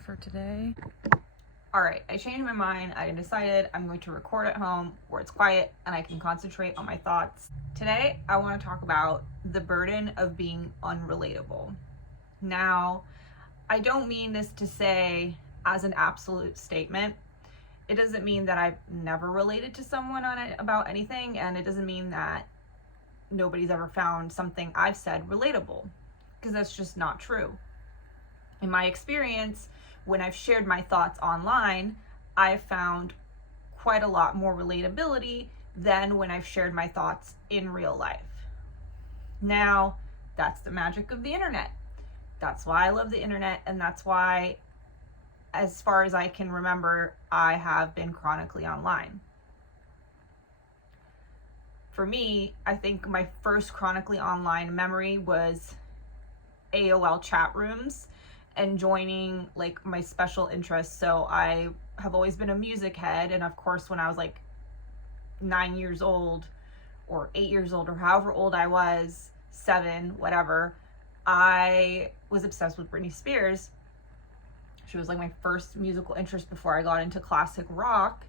out for today. All right, I changed my mind. I decided I'm going to record at home where it's quiet and I can concentrate on my thoughts. Today, I want to talk about the burden of being unrelatable. Now, I don't mean this to say as an absolute statement. It doesn't mean that I've never related to someone about anything, and it doesn't mean that nobody's ever found something I've said relatable, because that's just not true. In my experience, when I've shared my thoughts online, I've found quite a lot more relatability than when I've shared my thoughts in real life. Now, that's the magic of the internet. That's why I love the internet, and that's why, as far as I can remember, I have been chronically online. For me, I think my first chronically online memory was AOL chat rooms and joining like my special interests. So I have always been a music head, and of course when I was like 9 years old or 8 years old or however old I was, 7, whatever, I was obsessed with Britney Spears. She was like my first musical interest before I got into classic rock.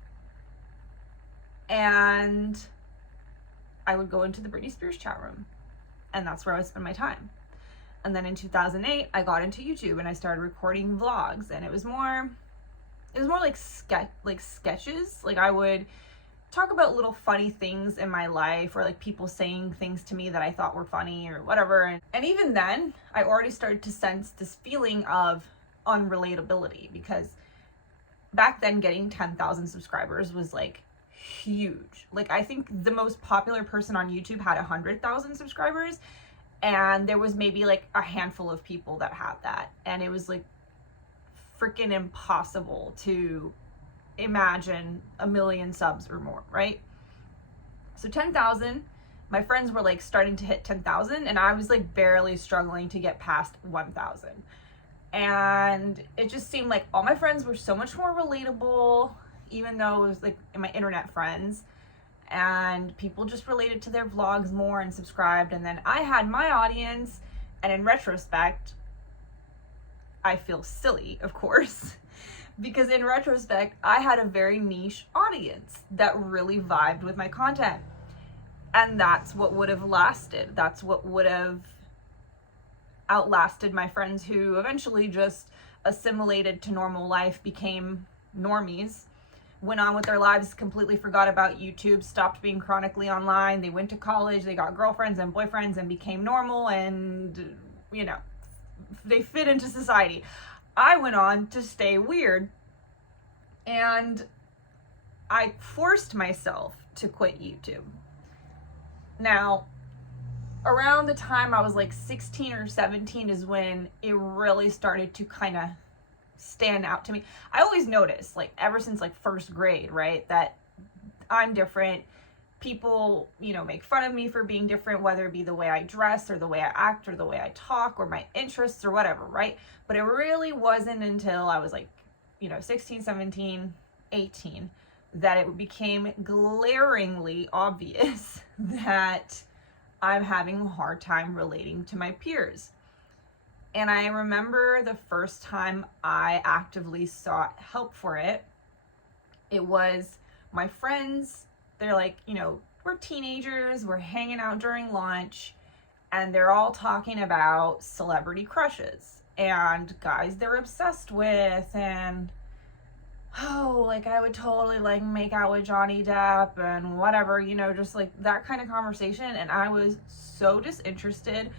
And I would go into the Britney Spears chat room, and that's where I would spend my time. And then in 2008, I got into YouTube and I started recording vlogs, and it was more like sketches. Like I would talk about little funny things in my life, or like people saying things to me that I thought were funny or whatever. And even then, I already started to sense this feeling of unrelatability, because back then getting 10,000 subscribers was like huge. Like I think the most popular person on YouTube had 100,000 subscribers, and there was maybe like a handful of people that had that, and it was like freaking impossible to imagine 1 million subs or more, right? So 10,000, my friends were like starting to hit 10,000, and I was like barely struggling to get past 1,000. And it just seemed like all my friends were so much more relatable, even though it was like my internet friends, and people just related to their vlogs more and subscribed. And then I had my audience, and in retrospect, I feel silly, of course, because in retrospect, I had a very niche audience that really vibed with my content. And that's what would have lasted. That's what would have outlasted my friends who eventually just assimilated to normal life, became normies, went on with their lives, completely forgot about YouTube, stopped being chronically online. They went to college, they got girlfriends and boyfriends and became normal, and, you know, they fit into society. I went on to stay weird, and I forced myself to quit YouTube. Now, around the time I was like 16 or 17 is when it really started to kind of stand out to me. I always noticed, like ever since like first grade, right, that I'm different. People, you know, make fun of me for being different, whether it be the way I dress or the way I act or the way I talk or my interests or whatever, right? But it really wasn't until I was like, 16, 17, 18 that it became glaringly obvious that I'm having a hard time relating to my peers. And I remember the first time I actively sought help for it, it was my friends. They're like, we're teenagers, we're hanging out during lunch, and they're all talking about celebrity crushes and guys they're obsessed with, and like I would totally like make out with Johnny Depp and whatever, just like that kind of conversation. And I was so disinterested,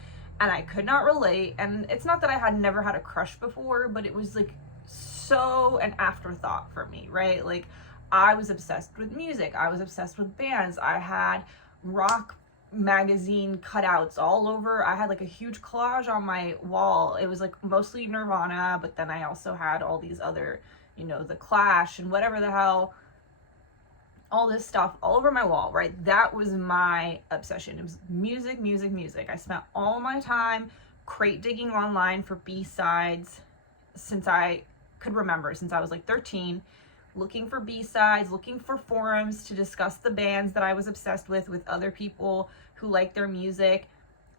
and I could not relate. And it's not that I had never had a crush before, but it was like so an afterthought for me, right? Like I was obsessed with music. I was obsessed with bands. I had rock magazine cutouts all over. I had like a huge collage on my wall. It was like mostly Nirvana, but then I also had all these other, The Clash and whatever the hell, all this stuff all over my wall, right? That was my obsession. It was music, music, music. I spent all my time crate digging online for B-sides since I could remember, since I was like 13, looking for B-sides, looking for forums to discuss the bands that I was obsessed with other people who liked their music.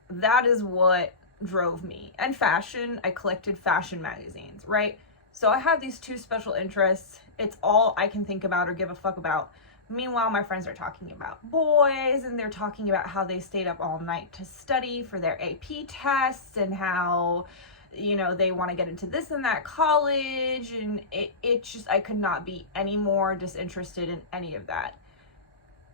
That is what drove me. And fashion, I collected fashion magazines, right? So I have these two special interests. It's all I can think about or give a fuck about. Meanwhile, my friends are talking about boys, and they're talking about how they stayed up all night to study for their AP tests, and how, you know, they want to get into this and that college. And it just, I could not be any more disinterested in any of that.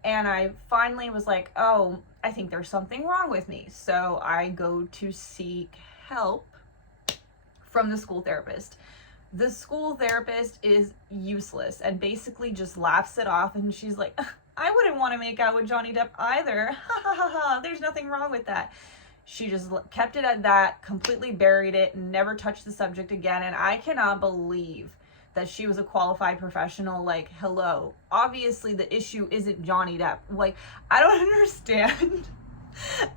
And I finally was like, oh, I think there's something wrong with me. So I go to seek help from the school therapist. The school therapist is useless and basically just laughs it off, and she's like, I wouldn't want to make out with Johnny Depp either. Ha ha ha ha. There's nothing wrong with that. She just kept it at that, completely buried it, and never touched the subject again. And I cannot believe that she was a qualified professional. Like, hello. Obviously the issue isn't Johnny Depp. Like, I don't understand.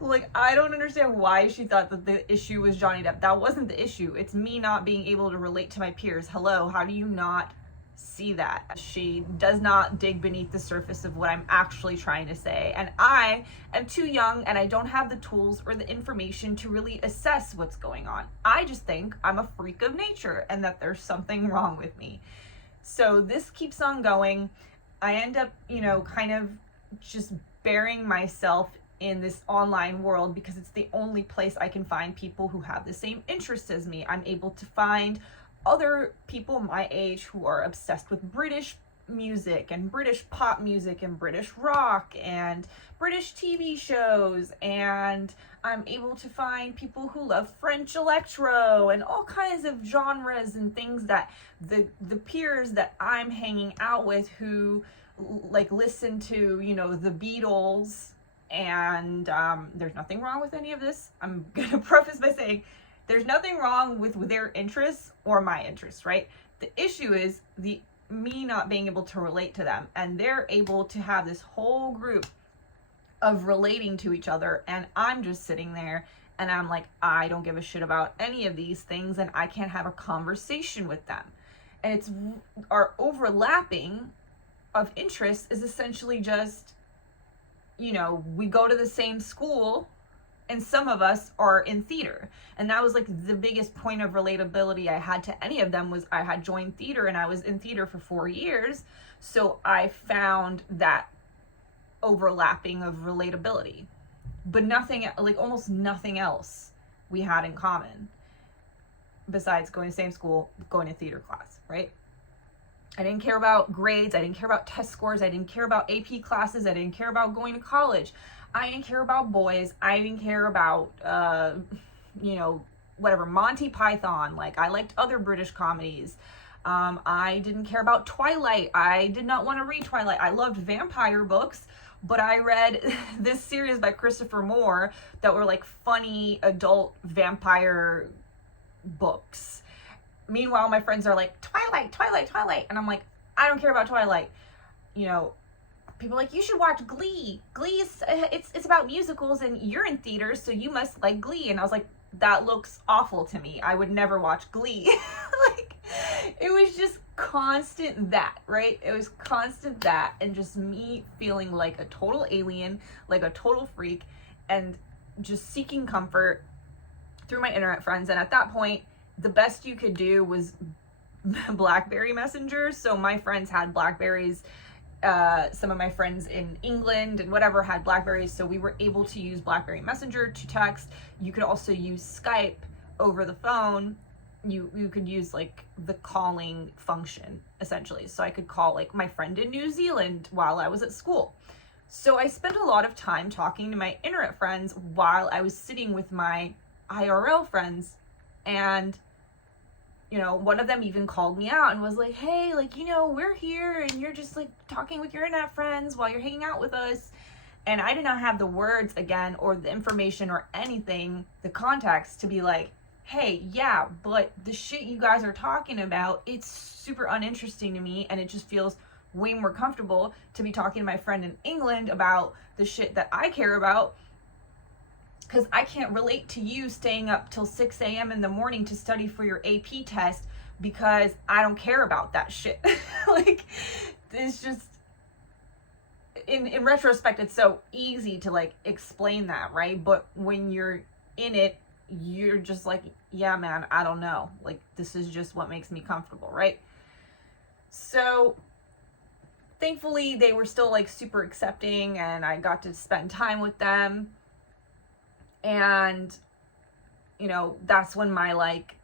Like, I don't understand why she thought that the issue was Johnny Depp. That wasn't the issue. It's me not being able to relate to my peers. Hello, how do you not see that? She does not dig beneath the surface of what I'm actually trying to say. And I am too young, and I don't have the tools or the information to really assess what's going on. I just think I'm a freak of nature and that there's something wrong with me. So this keeps on going. I end up, you know, kind of just burying myself in this online world because it's the only place I can find people who have the same interests as me. I'm able to find other people my age who are obsessed with British music and British pop music and British rock and British TV shows, and I'm able to find people who love French electro and all kinds of genres and things that the peers that I'm hanging out with who like listen to, you know, the Beatles. And there's nothing wrong with any of this. I'm gonna preface by saying there's nothing wrong with their interests or my interests, right? The issue is me not being able to relate to them, and they're able to have this whole group of relating to each other, and I'm just sitting there and I'm like, I don't give a shit about any of these things, and I can't have a conversation with them. And it's our overlapping of interests is essentially just, you know, we go to the same school, and some of us are in theater. And that was like the biggest point of relatability I had to any of them was I had joined theater, and I was in theater for 4 years. So I found that overlapping of relatability, but nothing, like almost nothing else we had in common besides going to the same school, going to theater class, right? I didn't care about grades. I didn't care about test scores. I didn't care about AP classes. I didn't care about going to college. I didn't care about boys. I didn't care about, you know, whatever, Monty Python. Like, I liked other British comedies. I didn't care about Twilight. I did not want to read Twilight. I loved vampire books, but I read this series by Christopher Moore that were like funny adult vampire books. Meanwhile, my friends are like, Twilight, Twilight, Twilight. And I'm like, I don't care about Twilight. You know, people are like, you should watch Glee. Glee is, it's about musicals, and you're in theater, so you must like Glee. And I was like, that looks awful to me. I would never watch Glee. Like, it was just constant that, right? It was constant that, and just me feeling like a total alien, like a total freak, and just seeking comfort through my internet friends. And at that point, the best you could do was BlackBerry Messenger. So my friends had Blackberries. Some of my friends in England and whatever had Blackberries, so we were able to use BlackBerry Messenger to text. You could also use Skype over the phone. You could use like the calling function essentially. So I could call like my friend in New Zealand while I was at school. So I spent a lot of time talking to my internet friends while I was sitting with my IRL friends. And, you know, one of them even called me out and was like, hey, like, you know, we're here and you're just like talking with your internet friends while you're hanging out with us. And I did not have the words again, or the information or anything, the context to be like, hey, yeah, but the shit you guys are talking about, it's super uninteresting to me, and it just feels way more comfortable to be talking to my friend in England about the shit that I care about, because I can't relate to you staying up till 6 a.m. in the morning to study for your AP test, because I don't care about that shit. Like, it's just, in retrospect, it's so easy to like explain that, right? But when you're in it, you're just like, yeah, man, I don't know. Like, this is just what makes me comfortable, right? So thankfully they were still like super accepting, and I got to spend time with them. And, you know, that's when my like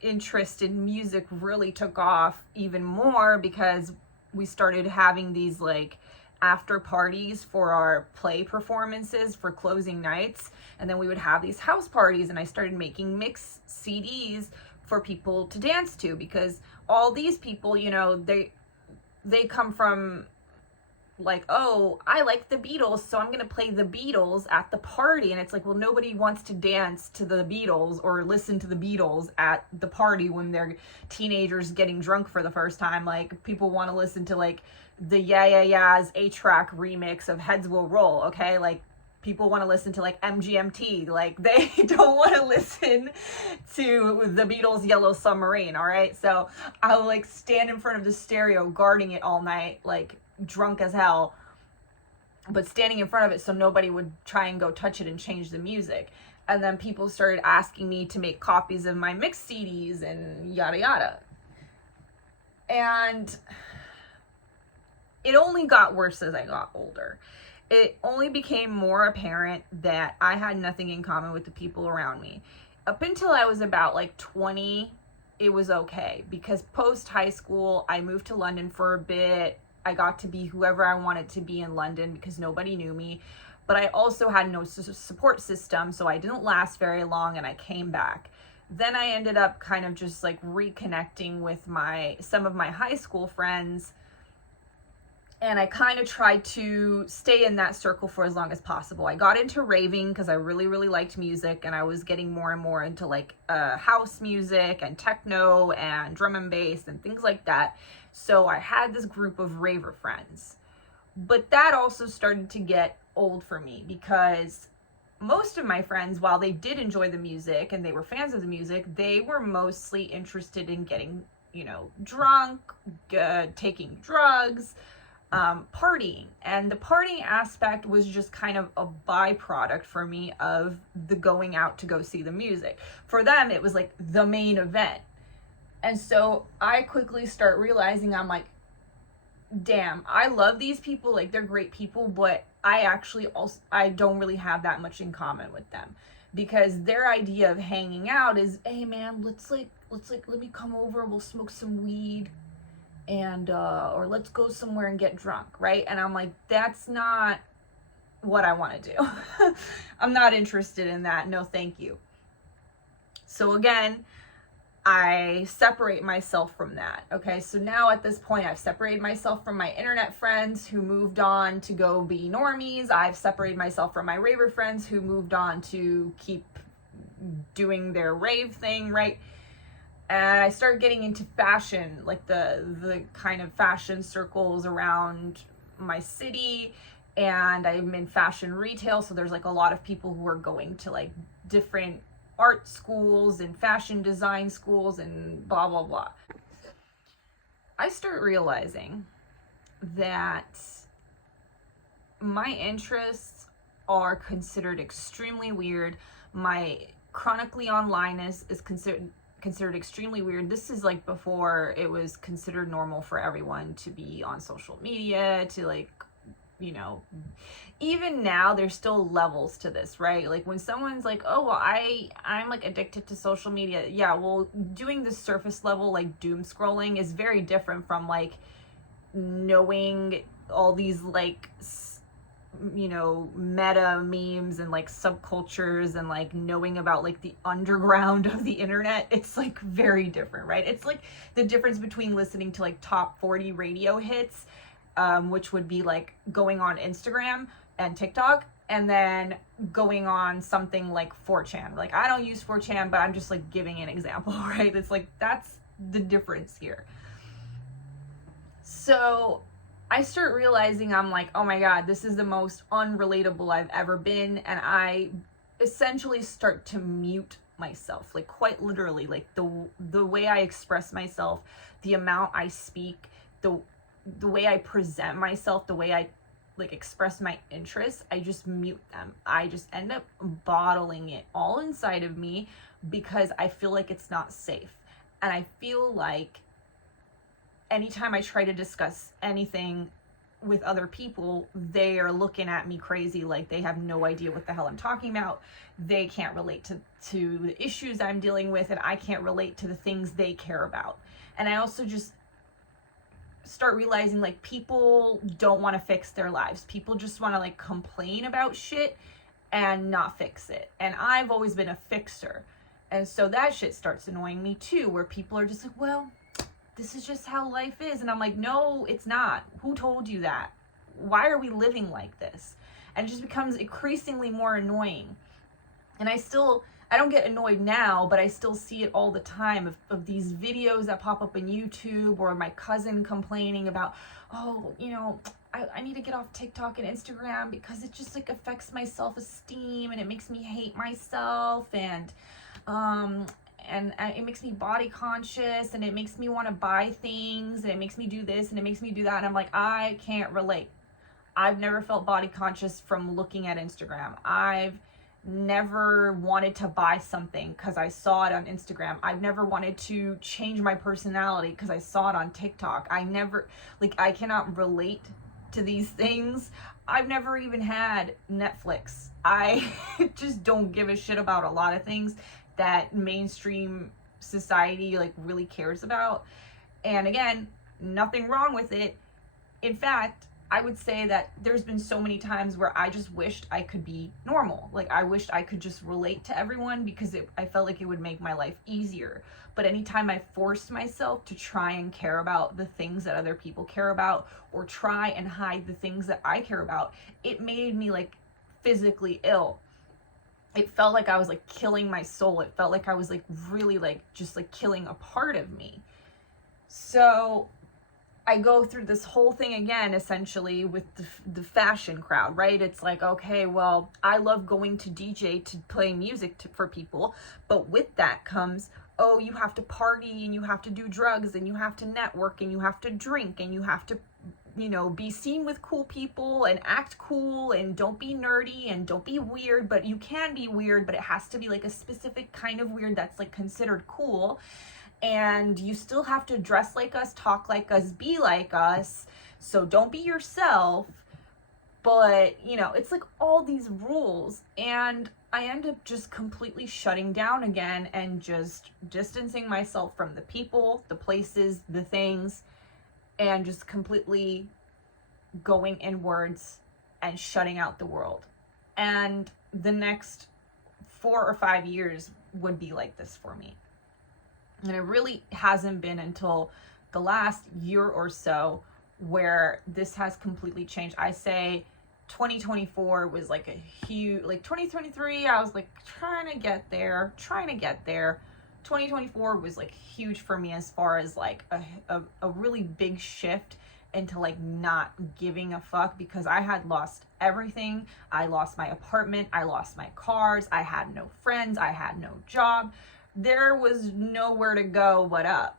interest in music really took off even more, because we started having these like after parties for our play performances for closing nights, and then we would have these house parties, and I started making mix CDs for people to dance to, because all these people, you know, they come from like, oh, I like the Beatles, so I'm gonna play the Beatles at the party. And it's like, well, nobody wants to dance to the Beatles or listen to the Beatles at the party when they're teenagers getting drunk for the first time. Like, people want to listen to like the Yeah Yeah Yeahs 8-track remix of Heads Will Roll, okay? Like, people want to listen to like MGMT. Like, they don't want to listen to the Beatles' Yellow Submarine, all right? So I'll like stand in front of the stereo guarding it all night, like drunk as hell, but standing in front of it so nobody would try and go touch it and change the music. And then people started asking me to make copies of my mix CDs and yada yada. And it only got worse as I got older. It only became more apparent that I had nothing in common with the people around me. Up until I was about like 20, it was okay, because post high school, I moved to London for a bit. I got to be whoever I wanted to be in London because nobody knew me. But I also had no support system, so I didn't last very long, and I came back. Then I ended up kind of just like reconnecting with some of my high school friends, and I kind of tried to stay in that circle for as long as possible. I got into raving because I really, really liked music, and I was getting more and more into like house music and techno and drum and bass and things like that. So I had this group of raver friends. But that also started to get old for me, because most of my friends, while they did enjoy the music and they were fans of the music, they were mostly interested in getting, you know, drunk, taking drugs, partying. And the partying aspect was just kind of a byproduct for me of the going out to go see the music. For them, it was like the main event. And so I quickly start realizing, I'm like, damn, I love these people, like they're great people, but I don't really have that much in common with them, because their idea of hanging out is, hey man, let's let me come over, we'll smoke some weed, and or let's go somewhere and get drunk, right? And I'm like, that's not what I want to do. I'm not interested in that. No, thank you. So again, I separate myself from that. Okay, so now at this point, I've separated myself from my internet friends who moved on to go be normies. I've separated myself from my raver friends who moved on to keep doing their rave thing, right? And I started getting into fashion, like the kind of fashion circles around my city. And I'm in fashion retail, so there's like a lot of people who are going to like different art schools and fashion design schools and blah, blah, blah. I start realizing that my interests are considered extremely weird. My chronically onlineness is considered extremely weird. This is like before it was considered normal for everyone to be on social media, to like, you know, even now there's still levels to this, right? Like when someone's like, oh, well, I'm like addicted to social media. Yeah, well, doing this surface level like doom scrolling is very different from like knowing all these like, you know, meta memes and like subcultures and like knowing about like the underground of the internet. It's like very different, right? It's like the difference between listening to like top 40 radio hits, which would be like going on Instagram and TikTok, and then going on something like 4chan. Like, I don't use 4chan, but I'm just like giving an example, right? It's like, that's the difference here. So I start realizing, I'm like, oh my God, this is the most unrelatable I've ever been. And I essentially start to mute myself, like quite literally, like the way I express myself, the amount I speak, the way I present myself, the way I like express my interests, I just mute them. I just end up bottling it all inside of me because I feel like it's not safe. And I feel like anytime I try to discuss anything with other people, they are looking at me crazy, like they have no idea what the hell I'm talking about. They can't relate to the issues I'm dealing with, and I can't relate to the things they care about. And I also just start realizing, like, people don't want to fix their lives. People just want to like complain about shit and not fix it. And I've always been a fixer. And so that shit starts annoying me too, where people are just like, well, this is just how life is. And I'm like, no, it's not. Who told you that? Why are we living like this? And it just becomes increasingly more annoying. And I don't get annoyed now, but I still see it all the time of these videos that pop up on YouTube, or my cousin complaining about, oh, you know, I need to get off TikTok and Instagram because it just like affects my self-esteem and it makes me hate myself, and it makes me body conscious, and it makes me want to buy things, and it makes me do this, and it makes me do that. And I'm like, I can't relate. I've never felt body conscious from looking at Instagram. I've never wanted to buy something because I saw it on Instagram. I've never wanted to change my personality because I saw it on TikTok. I cannot relate to these things. I've never even had Netflix. I just don't give a shit about a lot of things that mainstream society like really cares about. And again, nothing wrong with it. In fact, I would say that there's been so many times where I just wished I could be normal. Like, I wished I could just relate to everyone because I felt like it would make my life easier. But anytime I forced myself to try and care about the things that other people care about, or try and hide the things that I care about, it made me like physically ill. It felt like I was like killing my soul. It felt like I was like really like just like killing a part of me. So I go through this whole thing again, essentially, with the fashion crowd, right? It's like, okay, well, I love going to DJ to play music for people, but with that comes, oh, you have to party, and you have to do drugs, and you have to network, and you have to drink, and you have to, you know, be seen with cool people and act cool, and don't be nerdy and don't be weird, but you can be weird, but it has to be like a specific kind of weird that's like considered cool. And you still have to dress like us, talk like us, be like us. So don't be yourself. But, you know, it's like all these rules. And I end up just completely shutting down again and just distancing myself from the people, the places, the things, and just completely going inwards and shutting out the world. And the next 4 or 5 years would be like this for me. And it really hasn't been until the last year or so where this has completely changed. I say 2024 was like a huge, like 2023, I was like trying to get there. 2024 was like huge for me as far as like a really big shift into like not giving a fuck, because I had lost everything. I lost my apartment. I lost my cars. I had no friends. I had no job. There was nowhere to go but up.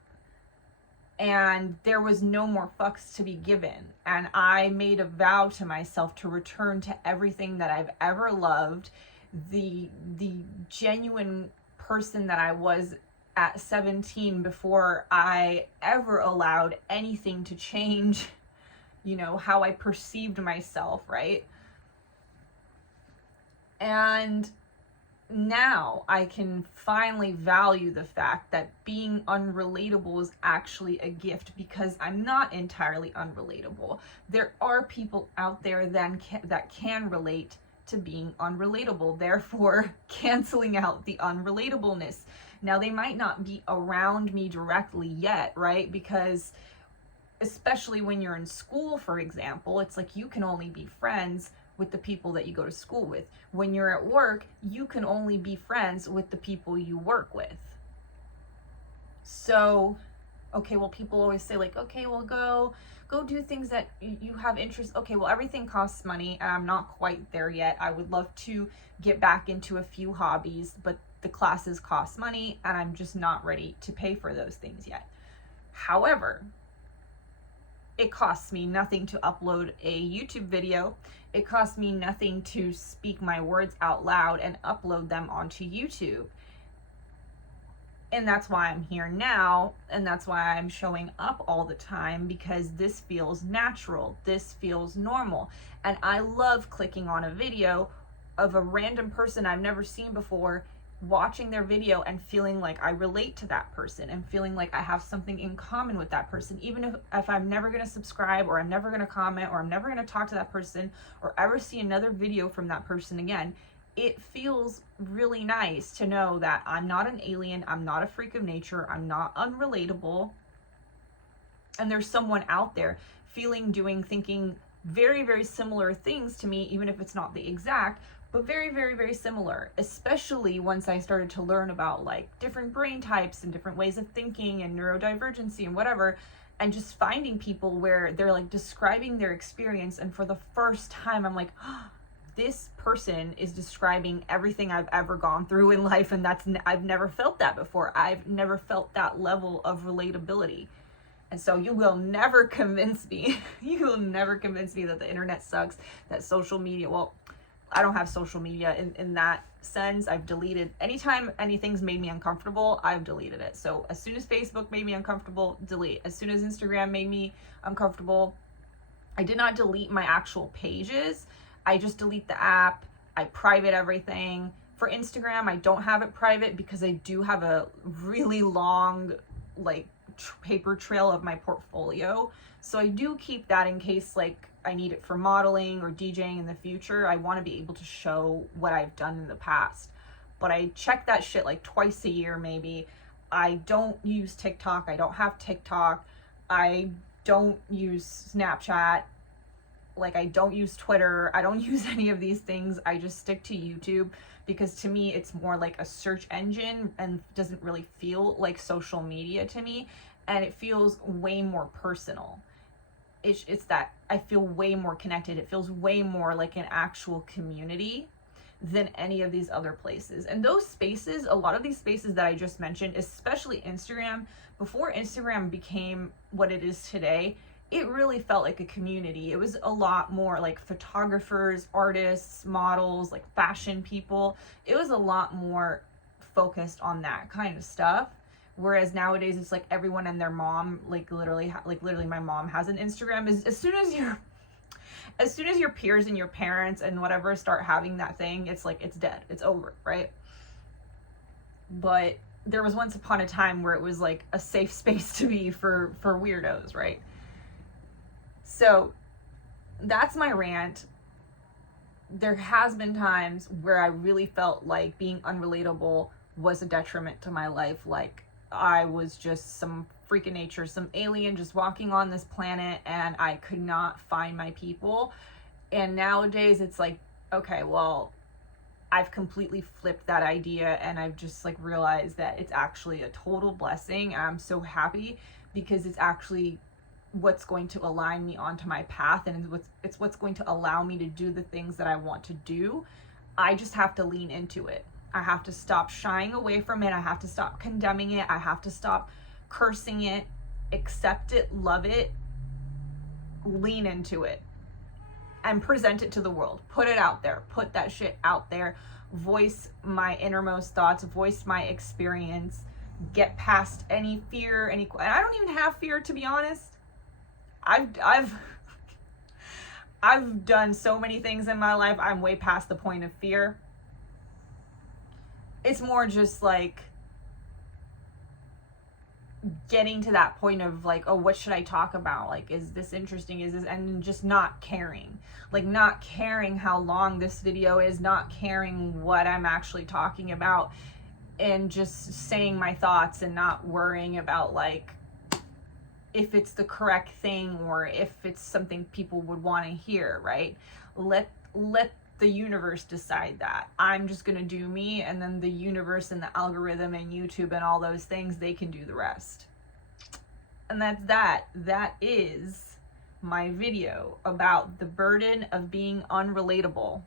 And there was no more fucks to be given. And I made a vow to myself to return to everything that I've ever loved. The genuine person that I was at 17 before I ever allowed anything to change, you know, how I perceived myself, right? And now I can finally value the fact that being unrelatable is actually a gift, because I'm not entirely unrelatable. There are people out there that can relate to being unrelatable, therefore canceling out the unrelatableness. Now, they might not be around me directly yet, right? Because especially when you're in school, for example, it's like you can only be friends with the people that you go to school with. When you're at work, you can only be friends with the people you work with. So, okay, well, people always say like, okay, well, go do things that you have interest. Okay, well, everything costs money, and I'm not quite there yet. I would love to get back into a few hobbies, but the classes cost money, and I'm just not ready to pay for those things yet. However, It costs me nothing to upload a YouTube video. It costs me nothing to speak my words out loud and upload them onto YouTube. And that's why I'm here now, and that's why I'm showing up all the time, because this feels natural, this feels normal. And I love clicking on a video of a random person I've never seen before, watching their video and feeling like I relate to that person and feeling like I have something in common with that person, even if I'm never going to subscribe, or I'm never going to comment, or I'm never going to talk to that person or ever see another video from that person again. It feels really nice to know that I'm not an alien, I'm not a freak of nature, I'm not unrelatable, and there's someone out there feeling, doing, thinking very, very similar things to me, even if it's not the exact, but very, very, very similar, especially once I started to learn about like different brain types and different ways of thinking and neurodivergency and whatever, and just finding people where they're like describing their experience, and for the first time I'm like, oh, this person is describing everything I've ever gone through in life, and I've never felt that before. I've never felt that level of relatability. And so you will never convince me, you will never convince me that the internet sucks, that social media, well, I don't have social media in that sense. I've deleted, anytime anything's made me uncomfortable, I've deleted it. So as soon as Facebook made me uncomfortable, delete. As soon as Instagram made me uncomfortable, I did not delete my actual pages. I just delete the app. I private everything. For Instagram, I don't have it private because I do have a really long, like, paper trail of my portfolio. So I do keep that in case, like, I need it for modeling or DJing in the future. I want to be able to show what I've done in the past. But I check that shit like twice a year, maybe. I don't use TikTok. I don't have TikTok. I don't use Snapchat. Like, I don't use Twitter. I don't use any of these things. I just stick to YouTube because to me it's more like a search engine and doesn't really feel like social media to me, and it feels way more personal. It's that I feel way more connected. It feels way more like an actual community than any of these other places. And those spaces, a lot of these spaces that I just mentioned, especially Instagram, before Instagram became what it is today, it really felt like a community. It was a lot more like photographers, artists, models, like fashion people. It was a lot more focused on that kind of stuff. Whereas nowadays it's like everyone and their mom, like literally my mom has an Instagram. As soon as your peers and your parents and whatever start having that thing, it's like, it's dead. It's over, right? But there was once upon a time where it was like a safe space to be for weirdos, right? So that's my rant. There has been times where I really felt like being unrelatable was a detriment to my life. Like I was just some freak of nature, some alien just walking on this planet, and I could not find my people. And nowadays it's like, okay, well, I've completely flipped that idea, and I've just like realized that it's actually a total blessing. And I'm so happy because it's actually what's going to align me onto my path, and it's what's going to allow me to do the things that I want to do. I just have to lean into it. I have to stop shying away from it. I have to stop condemning it. I have to stop cursing it, accept it, love it, lean into it, and present it to the world. Put it out there. Put that shit out there. Voice my innermost thoughts, voice my experience, get past any fear, and I don't even have fear, to be honest. I've done so many things in my life. I'm way past the point of fear. It's more just like getting to that point of like, oh, what should I talk about? Like, is this interesting? Is this, and just not caring, like not caring how long this video is, not caring what I'm actually talking about, and just saying my thoughts and not worrying about like if it's the correct thing or if it's something people would want to hear, right? Let the universe decide that. I'm just going to do me, and then the universe and the algorithm and YouTube and all those things, they can do the rest. And that's that. That is my video about the burden of being unrelatable.